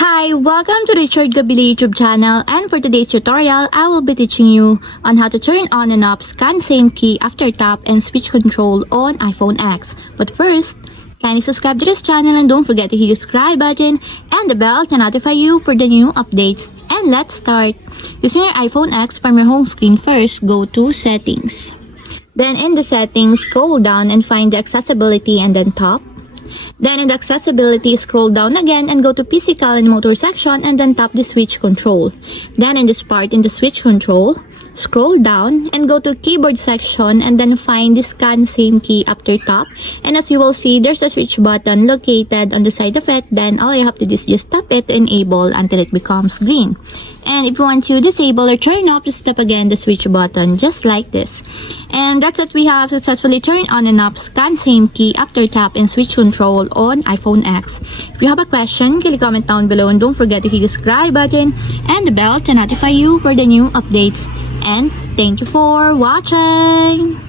Hi, welcome to the Richard Gabili YouTube channel, and for today's tutorial, I will be teaching you on how to turn on and off scan same key after tap and switch control on iPhone X. But first, kindly subscribe to this channel and don't forget to hit the subscribe button and the bell to notify you for the new updates. And let's start. Using your iPhone X from your home screen, first go to Settings. Then in the settings, scroll down and find the accessibility and then tap. Then in the accessibility, scroll down again and go to physical and motor section and then tap the switch control. Then in this part, in the switch control, scroll down and go to keyboard section and then find the scan same key after tap. And as you will see, there's a switch button located on the side of it. Then all you have to do is just tap it to enable until it becomes green. And if you want to disable or turn off, just tap again the switch button just like this. And that's it, we have successfully turned on and off scan same key after tap and switch control on iPhone X. If you have a question, kindly comment down below and don't forget to hit the subscribe button and the bell to notify you for the new updates. And thank you for watching!